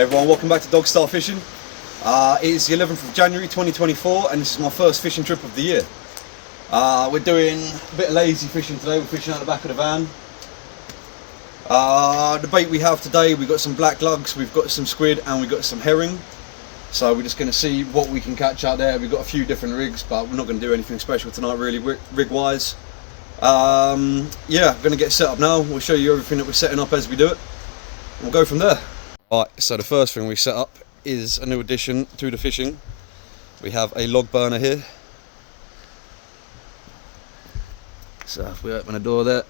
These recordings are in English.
Hey everyone, welcome back to Dogstar Fishing. It is the 11th of January 2024 and this is my first fishing trip of the year. We're doing a bit of lazy fishing today. We're fishing out the back of the van. The bait we have today, we've got some black lugs, we've got some squid and we've got some herring. So we're just going to see what we can catch out there. We've got a few different rigs, but we're not going to do anything special tonight really rig wise. Yeah, I'm going to get set up now. We'll show you everything that we're setting up as we do it. We'll go from there. Right, so the first thing we set up is a new addition to the fishing. We have a log burner here. So if we open the door there,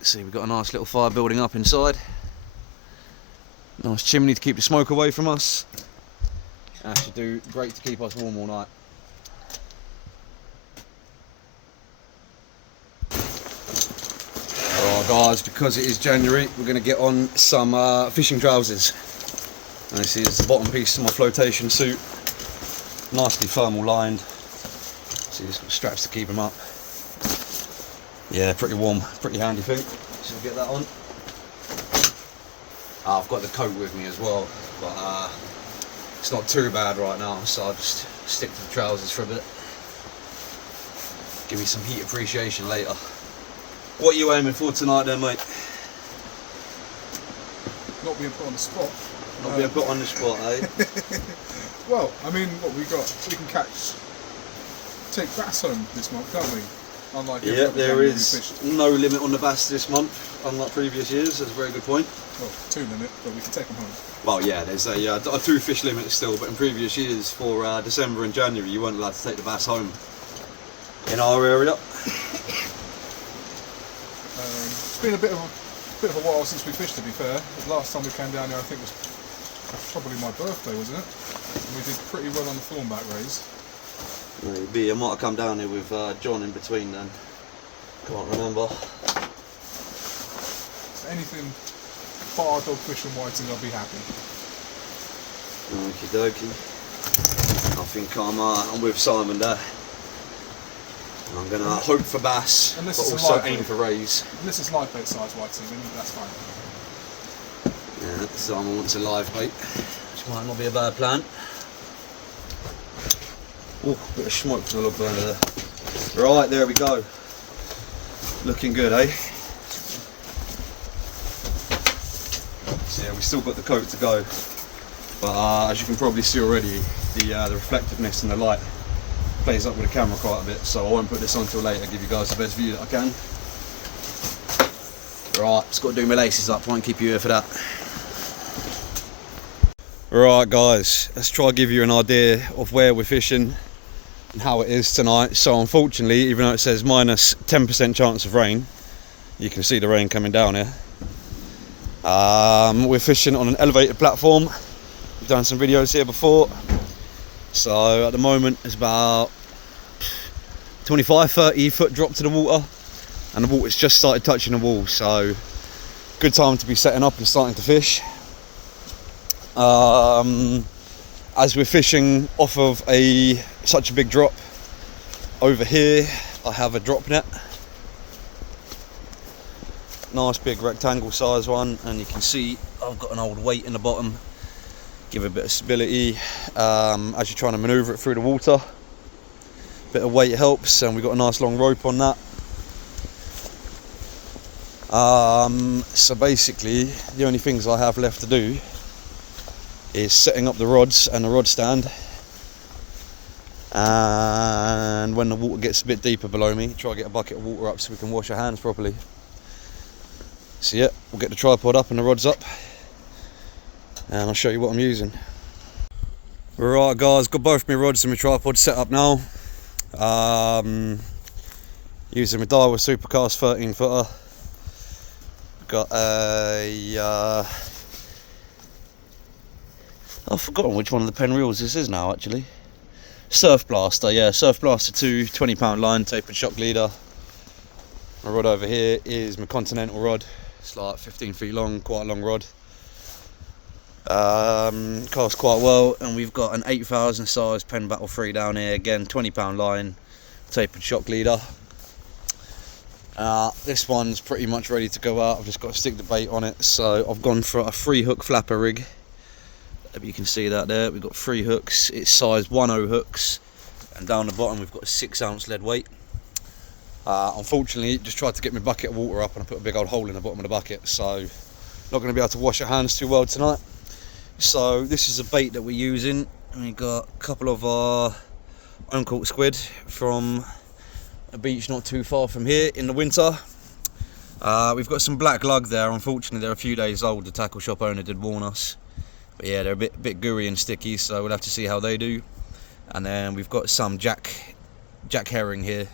see we've got a nice little fire building up inside. Nice chimney to keep the smoke away from us. That should do great to keep us warm all night. Alright guys, because it is January, we're going to get on some fishing trousers. And this is the bottom piece of my flotation suit. Nicely thermal lined. See, it's got straps to keep them up. Yeah, pretty warm, pretty handy thing. So we'll get that on. I've got the coat with me as well, but it's not too bad right now, so I'll just stick to the trousers for a bit. Give me some heat appreciation later. What are you aiming for tonight then, mate? Not being put on the spot. Not being put on the spot, eh? Well, I mean, what we got, we can take bass home this month, can't we? Unlike Yeah, there is no limit on the bass this month, unlike previous years. That's a very good point. Well, 2 limit, but we can take them home. Well, yeah, there's a 2 fish limit still, but in previous years for December and January, you weren't allowed to take the bass home in our area. It's been a bit of a while since we fished, to be fair. The last time we came down here, I think was probably my birthday, wasn't it? And we did pretty well on the thornback raise. Maybe I might have come down here with John in between then. Can't remember. Anything bar dogfish and whiting, I'll be happy. Okie dokie. I think I'm with Simon there. I'm going to hope for bass, but also aim for raise. Unless it's live bait size whiting, then that's fine. Yeah, Simon wants a live bait, which might not be a bad plan. Oh, bit of smoke from the log burner there. Right, there we go. Looking good, eh? So yeah, we've still got the coat to go, but as you can probably see already, the reflectiveness and the light plays up with the camera quite a bit, so I won't put this on till later, give you guys the best view that I can. Right, just got to do my laces up, won't keep you here for that. Right guys, let's try to give you an idea of where we're fishing and how it is tonight. So unfortunately, even though it says minus 10% chance of rain, you can see the rain coming down here. We're fishing on an elevated platform. We've done some videos here before. So at the moment it's about 25-30 foot drop to the water, and the water's just started touching the wall, so good time to be setting up and starting to fish. As we're fishing off of such a big drop, over here I have a drop net, nice big rectangle size one, and you can see I've got an old weight in the bottom, give it a bit of stability as you're trying to maneuver it through the water. Bit of weight helps, and we've got a nice long rope on that. So basically the only things I have left to do is setting up the rods and the rod stand, and when the water gets a bit deeper below me, try to get a bucket of water up so we can wash our hands properly. So yeah, we'll get the tripod up and the rods up, and I'll show you what I'm using. Right guys, got both my rods and my tripod set up now. Using my Daiwa Supercast 13 footer. Got a I've forgotten which one of the Penn reels this is now actually. Surf Blaster, yeah, Surf Blaster 2 20-pound line, tapered shock leader. My rod over here is my Continental rod. It's like 15 feet long, quite a long rod. Casts quite well, and we've got an 8000 size Penn Battle 3 down here, again 20-pound line, tapered shock leader. This one's pretty much ready to go out. I've just got to stick the bait on it. So I've gone for a 3-hook flapper rig. You can see that there. We've got 3 hooks. It's size 1/0 hooks, and down the bottom we've got a 6-ounce lead weight. Unfortunately, just tried to get my bucket of water up and I put a big old hole in the bottom of the bucket, so not going to be able to wash our hands too well tonight. So this is a bait that we're using. We got a couple of our uncaught squid from a beach not too far from here in the winter. We've got some black lug there. Unfortunately, they're a few days old. The tackle shop owner did warn us, but yeah, they're a bit gooey and sticky, so we'll have to see how they do. And then we've got some jack herring here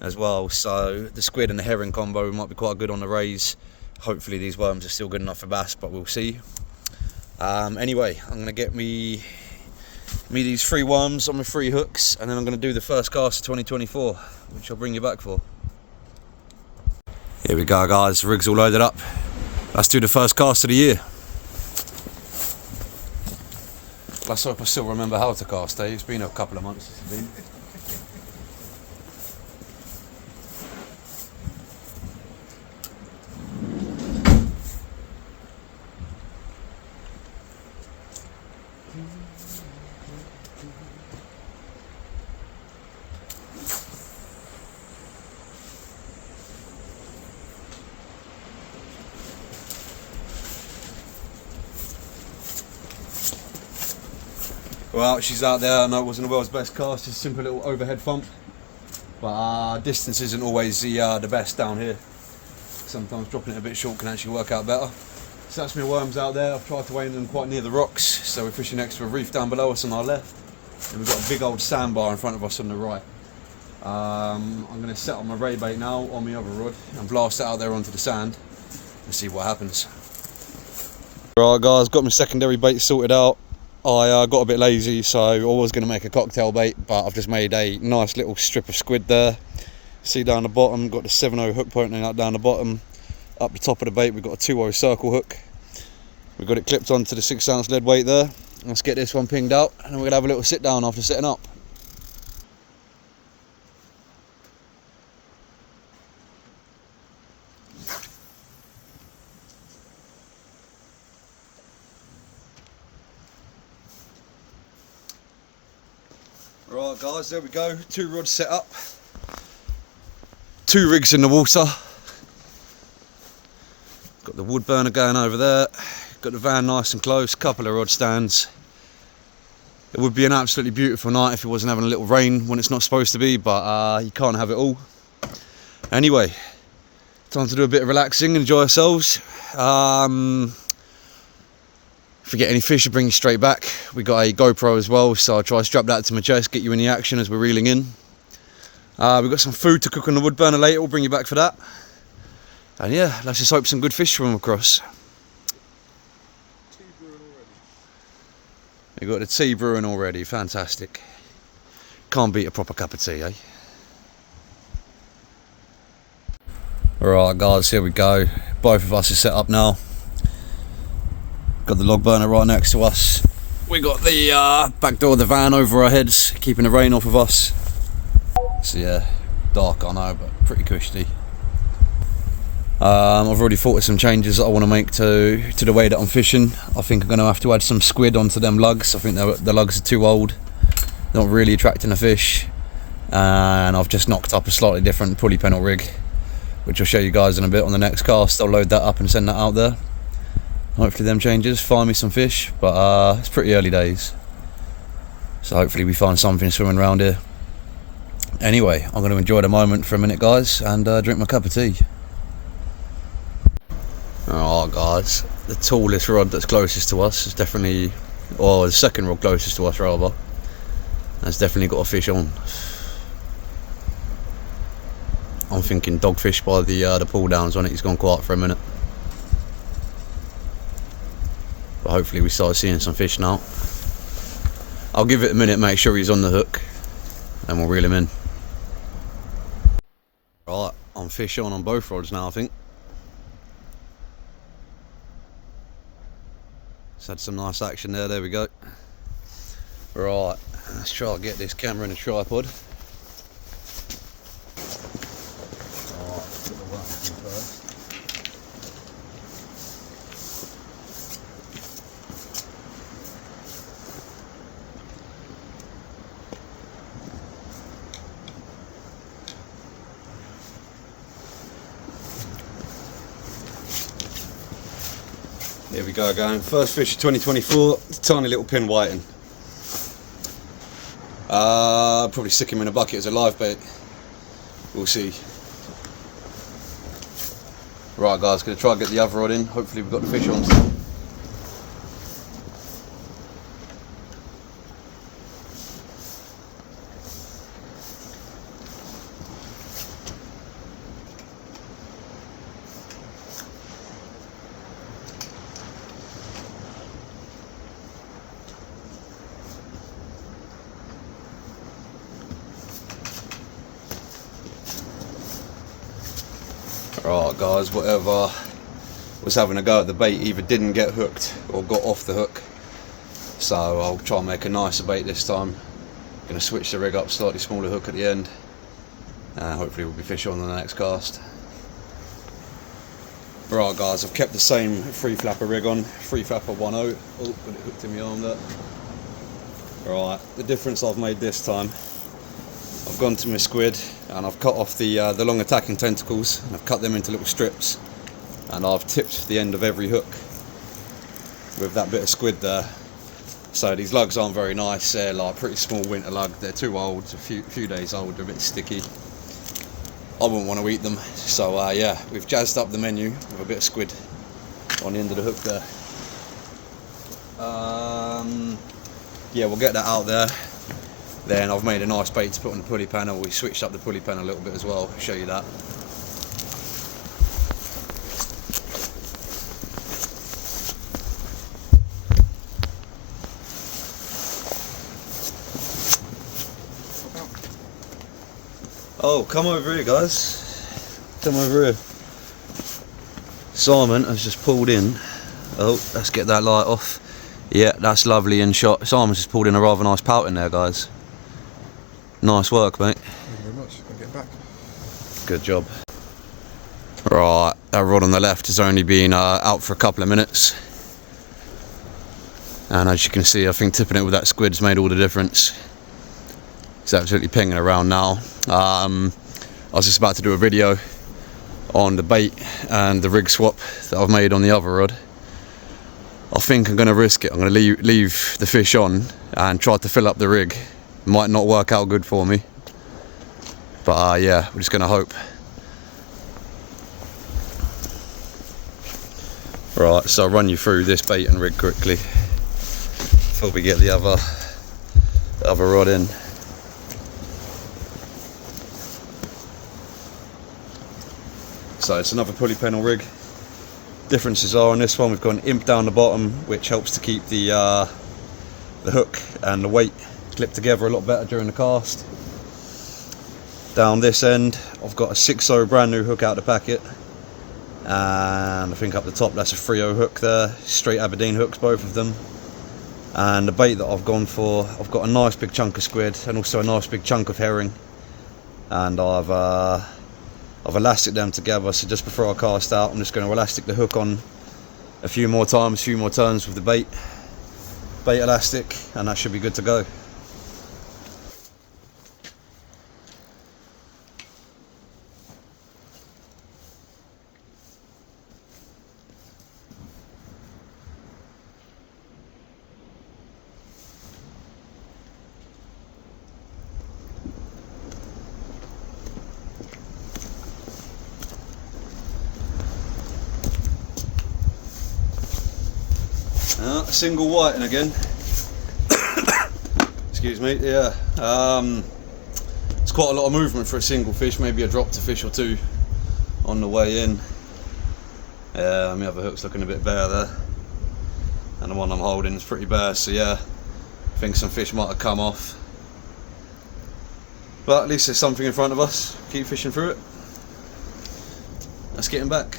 as well, so the squid and the herring combo might be quite good on the rays. Hopefully these worms are still good enough for bass, but we'll see. Anyway, I'm going to get me these 3 worms on my 3 hooks, and then I'm going to do the first cast of 2024, which I'll bring you back for. Here we go, guys, the rig's all loaded up. Let's do the first cast of the year. Let's hope I still remember how to cast, eh? It's been a couple of months since it's been. Well, she's out there. I know it wasn't the world's best cast, just a simple little overhead thump. But distance isn't always the best down here. Sometimes dropping it a bit short can actually work out better. So that's my worms out there. I've tried to aim them quite near the rocks. So we're fishing next to a reef down below us on our left. And we've got a big old sandbar in front of us on the right. I'm going to set on my ray bait now on my other rod and blast it out there onto the sand and see what happens. Right guys, got my secondary bait sorted out. I got a bit lazy, so I was going to make a cocktail bait, but I've just made a nice little strip of squid there. See down the bottom, got the 7/0 hook pointing out down the bottom. Up the top of the bait we've got a 2/0 circle hook. We've got it clipped onto the 6-ounce lead weight there. Let's get this one pinged out, and then we're going to have a little sit down after setting up. Right guys, there we go, 2 rods set up, 2 rigs in the water, got the wood burner going over there, got the van nice and close, couple of rod stands. It would be an absolutely beautiful night if it wasn't having a little rain when it's not supposed to be, but you can't have it all. Anyway, time to do a bit of relaxing, enjoy ourselves. If we get any fish, I'll bring you straight back. We got a GoPro as well, so I'll try to strap that to my chest, get you in the action as we're reeling in. We've got some food to cook on the wood burner later, we'll bring you back for that. And yeah, let's just hope some good fish swim across. We've got the tea brewing already, fantastic. Can't beat a proper cup of tea, eh? Alright guys, here we go. Both of us are set up now. Got the log burner right next to us. We got the back door of the van over our heads, keeping the rain off of us. So yeah, dark I know, but pretty cushy. I've already thought of some changes that I want to make to the way that I'm fishing. I think I'm going to have to add some squid onto them lugs. I think the lugs are too old, they're not really attracting the fish. And I've just knocked up a slightly different pulley pennel rig, which I'll show you guys in a bit on the next cast. I'll load that up and send that out there. Hopefully them changes find me some fish, but it's pretty early days, so hopefully we find something swimming around here. Anyway, I'm going to enjoy the moment for a minute guys and drink my cup of tea. Alright guys, the tallest rod that's closest to us is definitely, or the second rod closest to us rather, has definitely got a fish on. I'm thinking dogfish by the pull downs on it. He's gone quiet for a minute. But hopefully we start seeing some fish now. I'll give it a minute, make sure he's on the hook, and we'll reel him in. Right, I'm fish on both rods now I think. Just had some nice action there we go. Right, let's try to get this camera in a tripod. Right. Here we go again. First fish of 2024, tiny little pin whiting. Probably stick him in a bucket as a live bait. We'll see. Right guys, gonna try and get the other rod in. Hopefully we've got the fish on still. Right guys, whatever was having a go at the bait either didn't get hooked or got off the hook, so I'll try and make a nicer bait this time. Gonna switch the rig up, slightly smaller hook at the end, and hopefully we'll be fish on the next cast. Right guys, I've kept the same free flapper rig on, free flapper 1.0. Oh, got it hooked in my arm there. Right, the difference I've made this time, I've gone to my squid and I've cut off the long attacking tentacles, and I've cut them into little strips, and I've tipped the end of every hook with that bit of squid there. So these lugs aren't very nice, they're like pretty small winter lug, they're too old, a few days old, they're a bit sticky. I wouldn't want to eat them, so yeah, we've jazzed up the menu with a bit of squid on the end of the hook there. Yeah, we'll get that out there. Then I've made a nice bait to put on the pulley panel. We switched up the pulley panel a little bit as well. I'll show you that. Oh, come over here guys. Come over here. Simon has just pulled in. Oh, let's get that light off. Yeah, that's lovely in shot. Simon's just pulled in a rather nice pout in there guys. Nice work, mate. Thank you very much. I'll get back. Good job. Right, that rod on the left has only been out for a couple of minutes. And as you can see, I think tipping it with that squid's made all the difference. It's absolutely pinging around now. I was just about to do a video on the bait and the rig swap that I've made on the other rod. I think I'm going to risk it. I'm going to leave the fish on and try to fill up the rig. Might not work out good for me, but yeah, we're just going to hope. Right, so I'll run you through this bait and rig quickly before we get the other rod in. So it's another pulley panel rig. Differences are on this one, we've got an imp down the bottom, which helps to keep the hook and the weight clipped together a lot better during the cast. Down this end, I've got a 6.0 brand new hook out the packet, and I think up the top that's a 3.0 hook there, straight Aberdeen hooks, both of them. And the bait that I've gone for, I've got a nice big chunk of squid and also a nice big chunk of herring, and I've elastic them together. So just before I cast out, I'm just going to elastic the hook on a few more times, a few more turns with the bait elastic, and that should be good to go. Single whiting again. Excuse me. Yeah, it's quite a lot of movement for a single fish. Maybe a dropped a fish or two on the way in. Yeah, my other hook's looking a bit bare there, and the one I'm holding is pretty bare. So yeah, I think some fish might have come off, but at least there's something in front of us. Keep fishing through it. Let's get him back.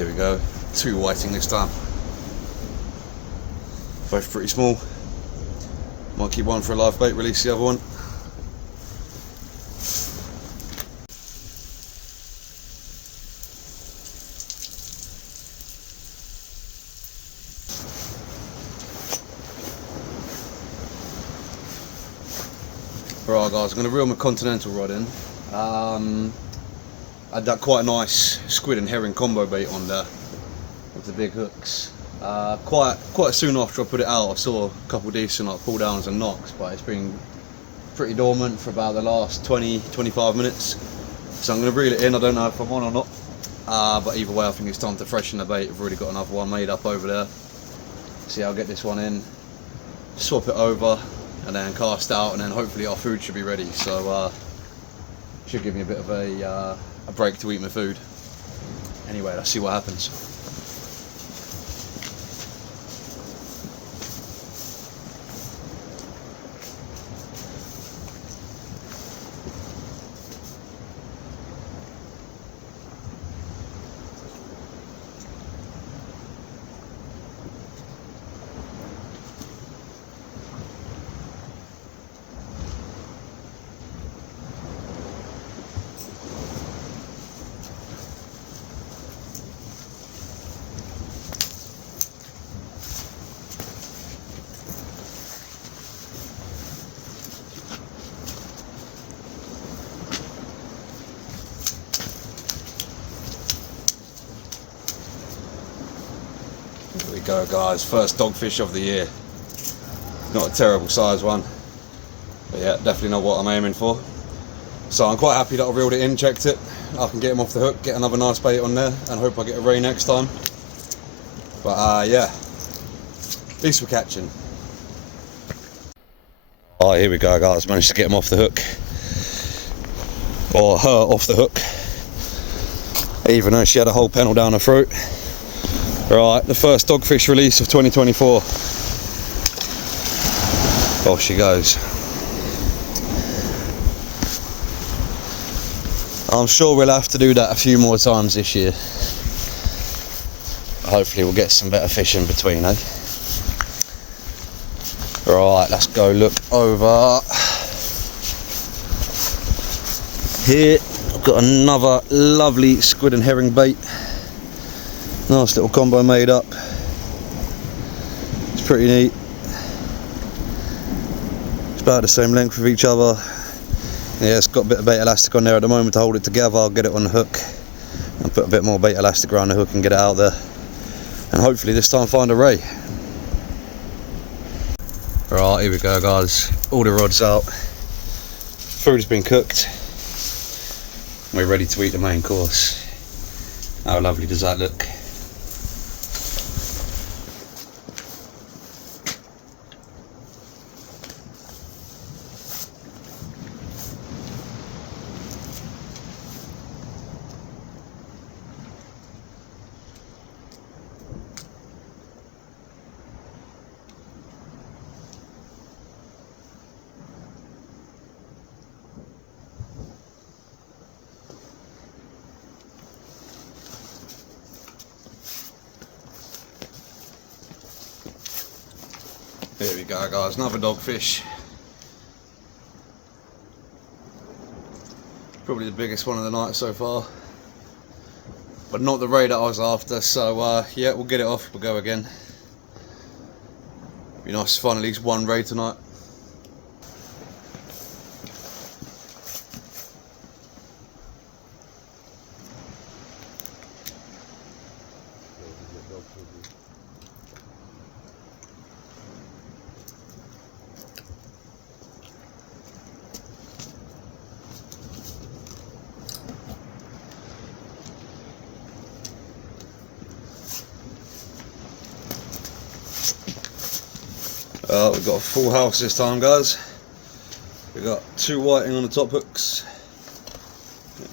Here we go, 2 whiting this time. Both pretty small. Might keep one for a live bait, release the other one. Right guys, I'm going to reel my Continental rod in. I had that quite nice squid and herring combo bait on there with the big hooks. Quite soon after I put it out, I saw a couple decent like pull downs and knocks, but it's been pretty dormant for about the last 20-25 minutes. So I'm going to reel it in. I don't know if I'm on or not, but either way I think it's time to freshen the bait. I've already got another one made up over there. See, I'll get this one in, swap it over, and then cast out, and then hopefully our food should be ready. So should give me a bit of a break to eat my food. Anyway, let's see what happens. Here we go guys, first dogfish of the year. Not a terrible size one, but yeah, definitely not what I'm aiming for. So I'm quite happy that I reeled it in, checked it. I can get him off the hook, get another nice bait on there, and hope I get a ray next time. But yeah, at least we're catching. Alright, here we go guys, managed to get him off the hook. Or her off the hook. Even though she had a whole pennel down her throat. Right, the first dogfish release of 2024. Off she goes. I'm sure we'll have to do that a few more times this year. Hopefully we'll get some better fish in between, eh? Right, let's go look over here. I've got another lovely squid and herring bait. Nice little combo made up. It's pretty neat. It's about the same length with each other. Yeah, it's got a bit of bait elastic on there at the moment to hold it together. I'll get it on the hook and put a bit more bait elastic around the hook and get it out there. And hopefully this time find a ray. Right, here we go guys. All the rods out. Food's been cooked. We're ready to eat the main course. How lovely does that look? There we go guys, another dogfish. Probably the biggest one of the night so far. But not the ray that I was after, so yeah, we'll get it off, we'll go again. Be nice to find at least one ray tonight. We've got a full house this time guys. We've got 2 whiting on the top hooks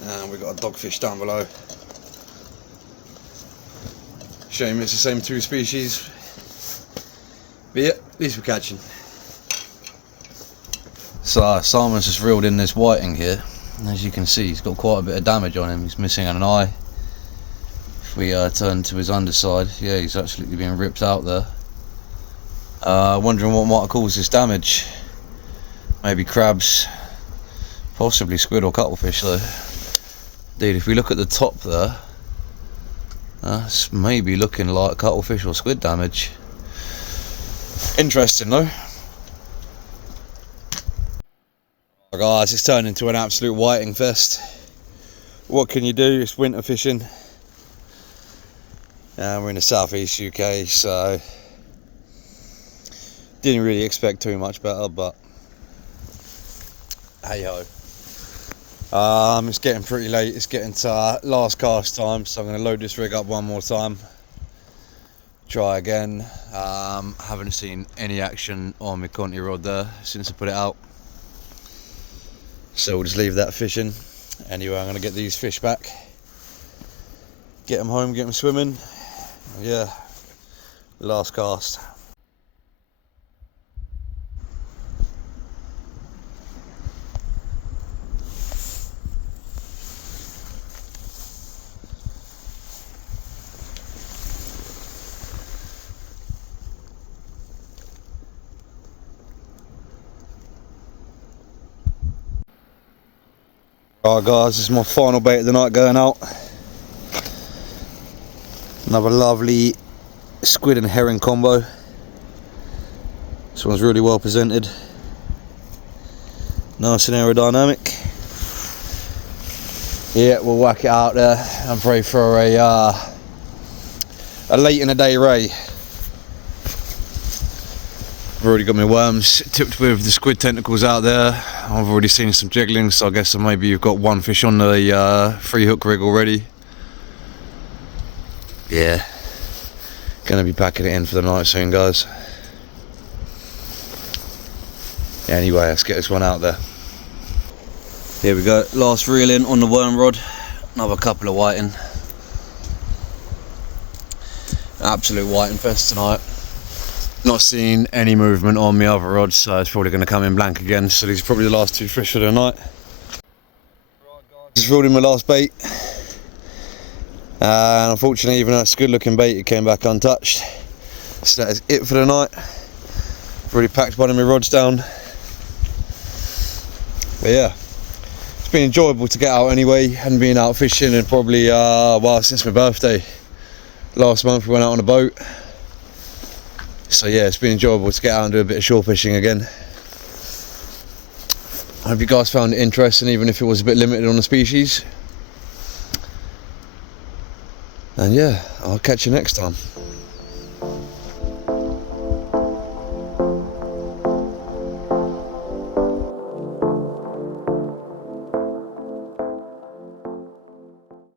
and we've got a dogfish down below. Shame it's the same 2 species, but yeah, at least we're catching. So Simon's just reeled in this whiting here. As you can see, he's got quite a bit of damage on him. He's missing an eye, If we turn to his underside, yeah, he's absolutely being ripped out there. Wondering what might have caused this damage. Maybe crabs, possibly squid or cuttlefish though. Indeed, if we look at the top there, that's maybe looking like cuttlefish or squid damage. Interesting though. Guys, it's turned into an absolute whiting fest. What can you do? It's winter fishing. We're in the southeast UK, so didn't really expect too much better, but hey ho. It's getting pretty late. It's getting to last cast time, so I'm going to load this rig up one more time. Try again. Haven't seen any action on my Conti rod there since I put it out, so we'll just leave that fishing. Anyway, I'm going to get these fish back, get them home, get them swimming. Yeah, last cast. Alright guys, this is my final bait of the night going out. Another lovely squid and herring combo. This one's really well presented. Nice and aerodynamic. Yeah, we'll whack it out there and pray for a late in the day ray. I've already got my worms tipped with the squid tentacles out there. I've already seen some jiggling, so I guess maybe you've got one fish on the free hook rig already. Yeah, gonna be packing it in for the night soon, guys. Anyway, let's get this one out there. Here we go, last reel in on the worm rod. Another couple of whiting. Absolute whiting fest tonight. Not seeing any movement on my other rods, so it's probably going to come in blank again. So these are probably the last two fish for the night. Just reeled in my last bait, and unfortunately, even though it's a good looking bait, it came back untouched. So that is it for the night. I've already packed one of my rods down. But yeah, it's been enjoyable to get out anyway. Hadn't been out fishing in probably well, since my birthday. Last month we went out on a boat. So yeah, it's been enjoyable to get out and do a bit of shore fishing again. I hope you guys found it interesting, even if it was a bit limited on the species. And yeah, I'll catch you next time.